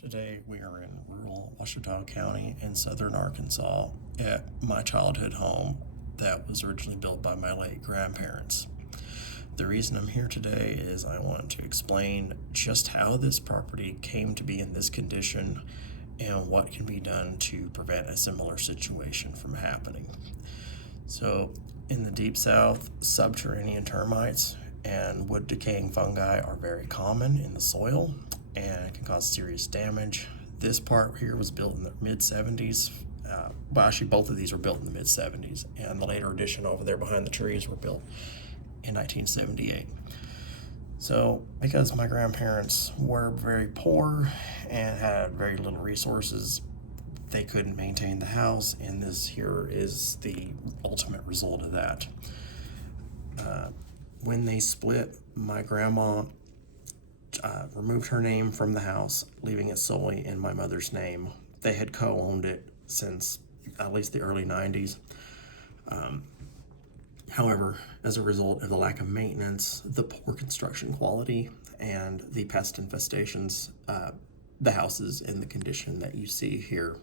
Today we are in rural Ouachita County in southern Arkansas at my childhood home that was originally built by my late grandparents. The reason I'm here today is I want to explain just how this property came to be in this condition and what can be done to prevent a similar situation from happening. So in the deep south, subterranean termites and wood-decaying fungi are very common in the soil and can cause serious damage. This part here was built in the mid-70s. Well, actually, both of these were built in the mid-70s, and the later addition over there behind the trees were built in 1978. So, because my grandparents were very poor and had very little resources, they couldn't maintain the house, and this here is the ultimate result of that. When they split, my grandma removed her name from the house, leaving it solely in my mother's name. They had co-owned it since at least the early 90s. However, as a result of the lack of maintenance, the poor construction quality, and the pest infestations, the house is in the condition that you see here.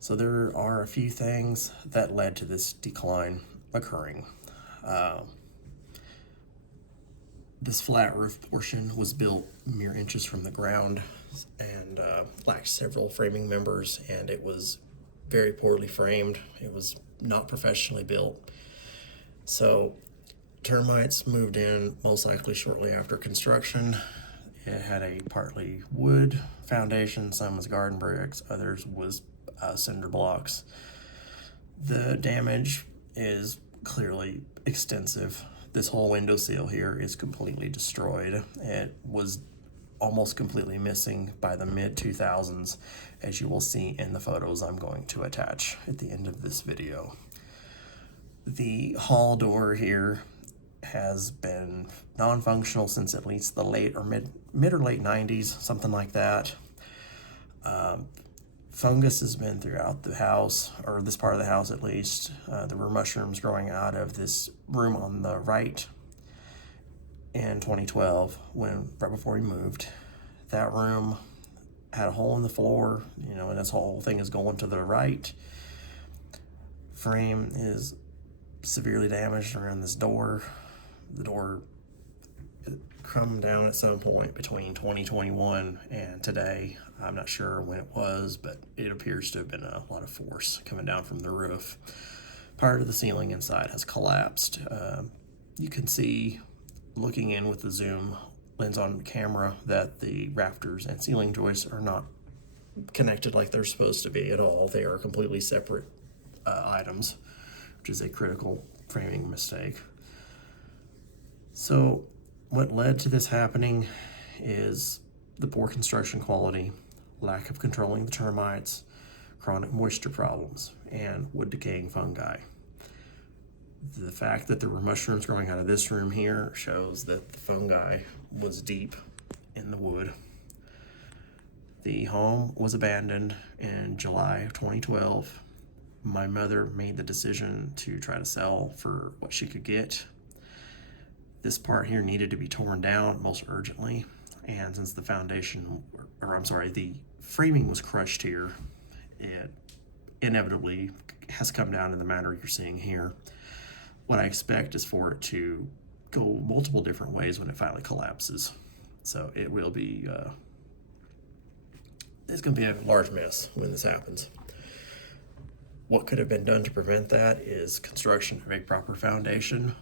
So there are a few things that led to this decline occurring. This flat roof portion was built mere inches from the ground and lacked several framing members, and it was very poorly framed. It was not professionally built. So termites moved in most likely shortly after construction. It had a partly wood foundation, some was garden bricks, others was cinder blocks. The damage is clearly extensive. This whole window sill here is completely destroyed. It was almost completely missing by the mid-2000s, as you will see in the photos I'm going to attach at the end of this video. The hall door here has been non-functional since at least the mid or late 90s, something like that. Fungus has been throughout the house, or this part of the house at least. There were mushrooms growing out of this room on the right in 2012, right before we moved. That room had a hole in the floor, and this whole thing is going to the right. Frame is severely damaged around this door. The door come down at some point between 2021 and today. I'm not sure when it was, but it appears to have been a lot of force coming down from the roof. Part of the ceiling inside has collapsed. You can see, looking in with the zoom lens on camera, that the rafters and ceiling joists are not connected like they're supposed to be at all. They are completely separate items, which is a critical framing mistake. So what led to this happening is the poor construction quality, lack of controlling the termites, chronic moisture problems, and wood-decaying fungi. The fact that there were mushrooms growing out of this room here shows that the fungi was deep in the wood. The home was abandoned in July of 2012. My mother made the decision to try to sell for what she could get. This part here needed to be torn down most urgently, and since the the framing was crushed here, it inevitably has come down in the manner you're seeing here. What I expect is for it to go multiple different ways when it finally collapses. So it will be, it's going to be a large mess when this happens. What could have been done to prevent that is construction of a proper foundation,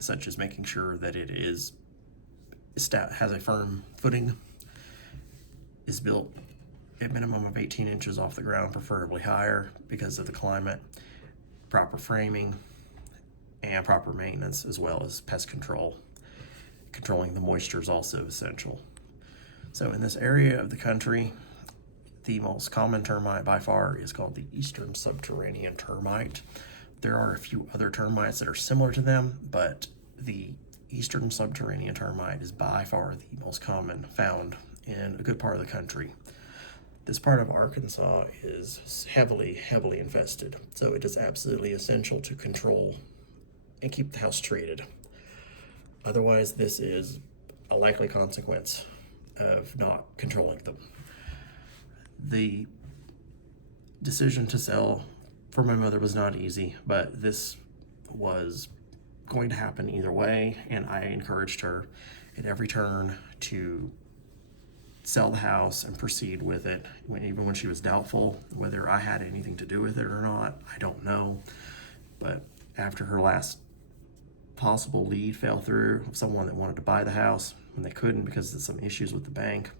such as making sure that it has a firm footing, is built a minimum of 18 inches off the ground, preferably higher because of the climate, proper framing, and proper maintenance, as well as pest control. Controlling the moisture is also essential. So in this area of the country, the most common termite by far is called the Eastern Subterranean Termite. There are a few other termites that are similar to them, but the Eastern Subterranean Termite is by far the most common found in a good part of the country. This part of Arkansas is heavily infested, so it is absolutely essential to control and keep the house treated. Otherwise, this is a likely consequence of not controlling them. The decision to sell for my mother was not easy, but this was going to happen either way, and I encouraged her at every turn to sell the house and proceed with it, even when she was doubtful whether I had anything to do with it or not. I don't know, but after her last possible lead fell through of someone that wanted to buy the house when they couldn't because of some issues with the bank,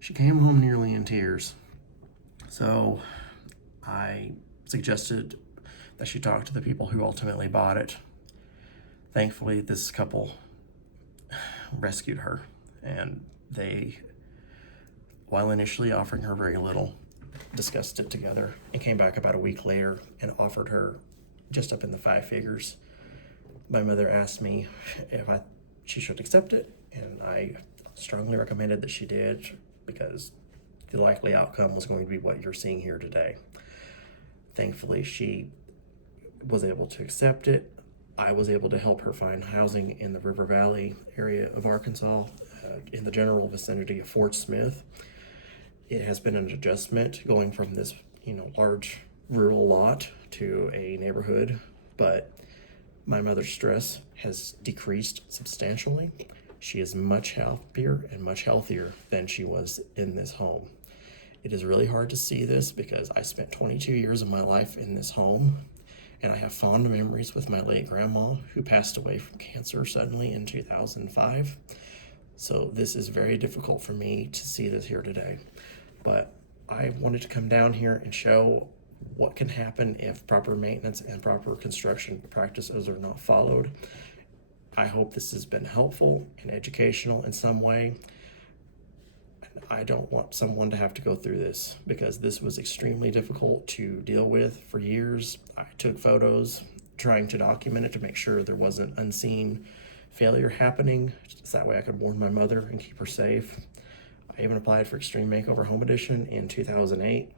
she came home nearly in tears. So I suggested that she talk to the people who ultimately bought it. Thankfully, this couple rescued her, and they, while initially offering her very little, discussed it together and came back about a week later and offered her just up in the 5 figures. My mother asked me if she should accept it, and I strongly recommended that she did, because the likely outcome was going to be what you're seeing here today. Thankfully, she was able to accept it. I was able to help her find housing in the River Valley area of Arkansas, in the general vicinity of Fort Smith. It has been an adjustment going from this, large rural lot to a neighborhood, but my mother's stress has decreased substantially. She is much happier and much healthier than she was in this home. It is really hard to see this because I spent 22 years of my life in this home, and I have fond memories with my late grandma, who passed away from cancer suddenly in 2005. So this is very difficult for me to see this here today. But I wanted to come down here and show what can happen if proper maintenance and proper construction practices are not followed. I hope this has been helpful and educational in some way. I don't want someone to have to go through this, because this was extremely difficult to deal with for years. I took photos trying to document it to make sure there wasn't unseen failure happening, so that way I could warn my mother and keep her safe. I even applied for Extreme Makeover Home Edition in 2008.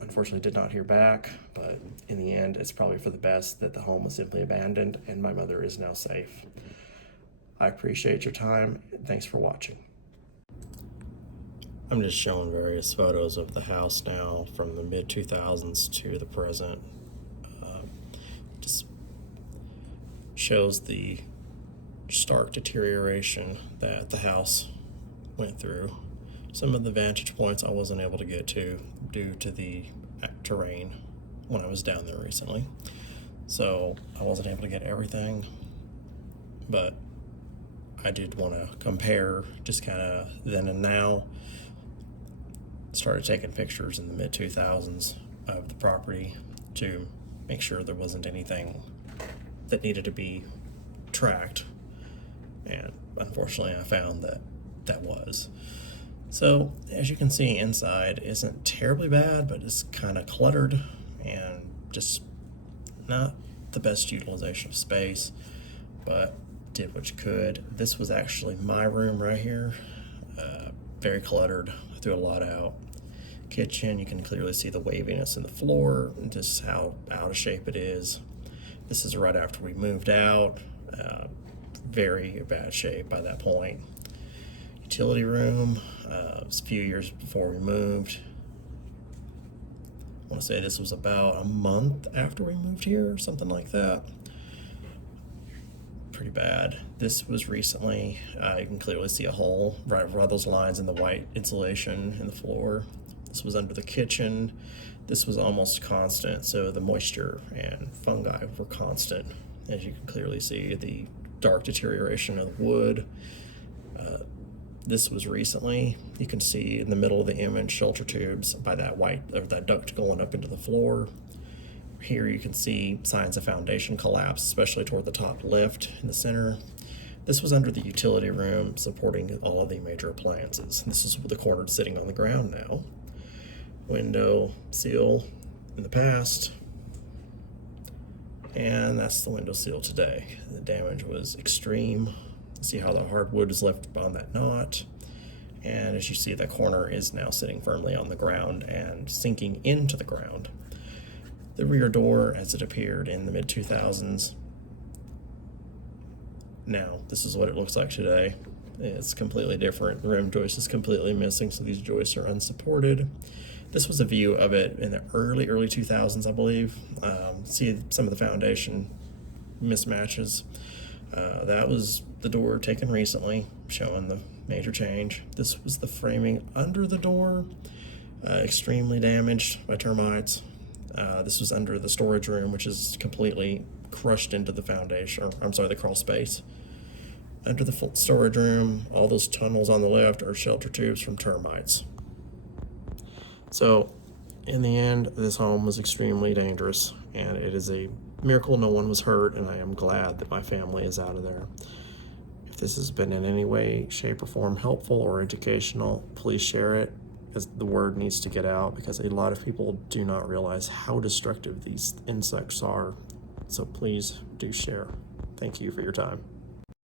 Unfortunately did not hear back, but in the end, it's probably for the best that the home was simply abandoned and my mother is now safe. I appreciate your time. Thanks for watching. I'm just showing various photos of the house now from the mid-2000s to the present. Just shows the stark deterioration that the house went through. Some of the vantage points I wasn't able to get to due to the terrain when I was down there recently. So I wasn't able to get everything, but I did want to compare just kind of then and now. Started taking pictures in the mid-2000s of the property to make sure there wasn't anything that needed to be tracked, and unfortunately I found that that was. So as you can see, inside isn't terribly bad, but it's kind of cluttered and just not the best utilization of space, but did what you could. This was actually my room right here. Very cluttered. I threw a lot out. Kitchen, you can clearly see the waviness in the floor and just how out of shape it is. This is right after we moved out. Very bad shape by that point. Utility room, it was a few years before we moved. I want to say this was about a month after we moved here or something like that. Pretty bad. This was recently. You can clearly see a hole right where those lines in the white insulation in the floor. This was under the kitchen. This was almost constant, so the moisture and fungi were constant. As you can clearly see, the dark deterioration of the wood. This was recently. You can see in the middle of the image shelter tubes by that white, or that duct going up into the floor. Here you can see signs of foundation collapse, especially toward the top left in the center. This was under the utility room supporting all of the major appliances. This is the corner sitting on the ground now. Window seal in the past, and that's the window seal today. The damage was extreme. See how the hardwood is left on that knot, and as you see, that corner is now sitting firmly on the ground and sinking into the ground. The rear door as it appeared in the mid-2000s. Now, this is what it looks like today. It's completely different. The rim joist is completely missing, so these joists are unsupported. This was a view of it in the early 2000s, I believe. See some of the foundation mismatches. That was the door taken recently, showing the major change. This was the framing under the door, extremely damaged by termites. This was under the storage room, which is completely crushed into the foundation, or I'm sorry, the crawl space. Under the storage room, all those tunnels on the left are shelter tubes from termites. So, in the end, this home was extremely dangerous, and it is a miracle no one was hurt, and I am glad that my family is out of there. If this has been in any way, shape, or form helpful or educational, please share it, as the word needs to get out, because a lot of people do not realize how destructive these insects are. So please do share. Thank you for your time.